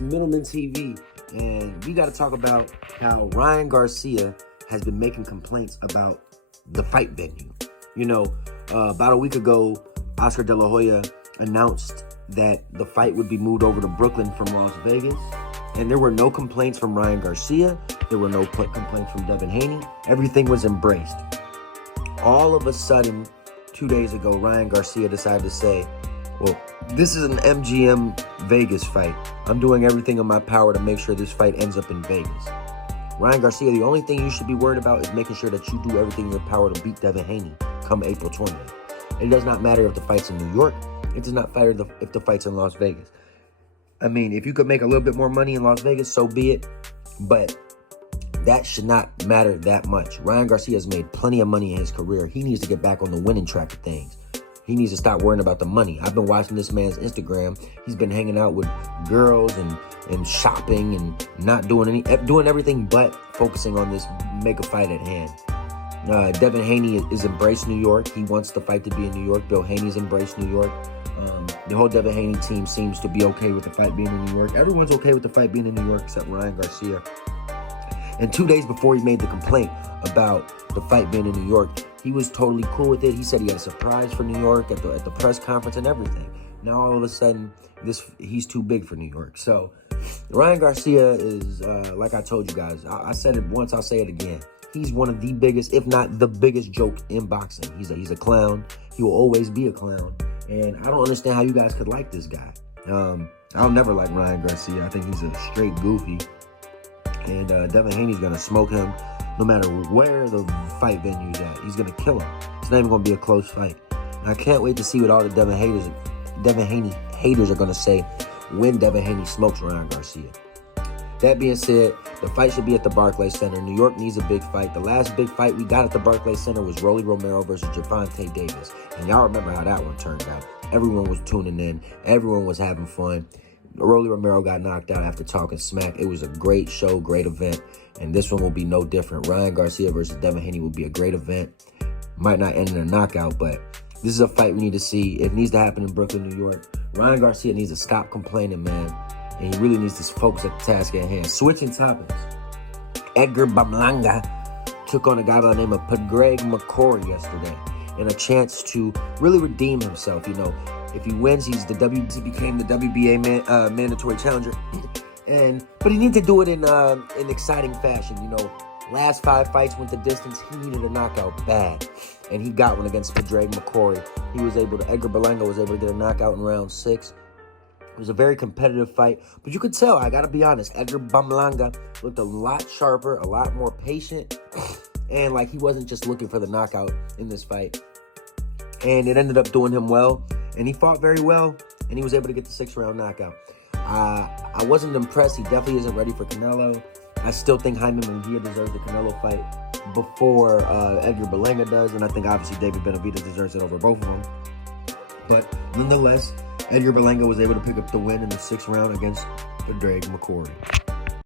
is Middleman TV, and we got to talk about how Ryan Garcia has been making complaints about the fight venue. You know, about a week ago, Oscar De La Hoya announced that the fight would be moved over to Brooklyn from Las Vegas, and there were no complaints from Ryan Garcia. There were no complaints from Devin Haney. Everything was embraced. All of a sudden, 2 days ago, Ryan Garcia decided to say, well, this is an MGM Vegas fight. I'm doing everything in my power to make sure this fight ends up in Vegas. Ryan Garcia, the only thing you should be worried about is making sure that you do everything in your power to beat Devin Haney come April 20th. It does not matter if the fight's in New York. It does not matter if the fight's in Las Vegas. I mean, if you could make a little bit more money in Las Vegas, so be it. But that should not matter that much. Ryan Garcia has made plenty of money in his career. He needs to get back on the winning track of things. He needs to stop worrying about the money. I've been watching this man's Instagram. He's been hanging out with girls and shopping and not doing everything but focusing on this mega fight at hand. Devin Haney is embraced New York. He wants the fight to be in New York. Bill Haney's embraced New York. The whole Devin Haney team seems to be okay with the fight being in New York. Everyone's okay with the fight being in New York except Ryan Garcia. And 2 days before he made the complaint about the fight being in New York, he was totally cool with it. He said he had a surprise for New York at the press conference and everything. Now all of a sudden, he's too big for New York. So Ryan Garcia is, like I told you guys, I said it once, I'll say it again. He's one of the biggest, if not the biggest joke in boxing. He's a clown. He will always be a clown. And I don't understand how you guys could like this guy. I'll never like Ryan Garcia. I think he's a straight goofy. And Devin Haney's going to smoke him no matter where the fight venue's at. He's going to kill him. It's not even going to be a close fight. And I can't wait to see what all the Devin Haney haters are going to say when Devin Haney smokes Ryan Garcia. That being said, the fight should be at the Barclays Center. New York needs a big fight. The last big fight we got at the Barclays Center was Rolly Romero versus Gervonta Davis. And y'all remember how that one turned out. Everyone was tuning in. Everyone was having fun. Rolly Romero got knocked out after talking smack. It was a great show, great event. And this one will be no different. Ryan Garcia versus Devin Haney will be a great event. Might not end in a knockout, but this is a fight we need to see. It needs to happen in Brooklyn, New York. Ryan Garcia needs to stop complaining, man. And he really needs to focus at the task at hand. Switching topics. Edgar Berlanga took on a guy by the name of Padraig McCorey yesterday in a chance to really redeem himself. You know, if he wins, he became the WBA mandatory challenger. But he needs to do it in exciting fashion. You know, last 5 fights went the distance. He needed a knockout bad, and he got one against Padraig McCorey. Edgar Berlanga was able to get a knockout in round 6. It was a very competitive fight, but you could tell, I gotta be honest, Edgar Berlanga looked a lot sharper, a lot more patient, and like he wasn't just looking for the knockout in this fight. And it ended up doing him well, and he fought very well, and he was able to get the 6th-round knockout. I wasn't impressed. He definitely isn't ready for Canelo. I still think Jaime Munguia deserves the Canelo fight before Edgar Berlanga does, and I think obviously David Benavidez deserves it over both of them. But nonetheless, Edgar Berlanga was able to pick up the win in the 6th round against Padraig McCorey.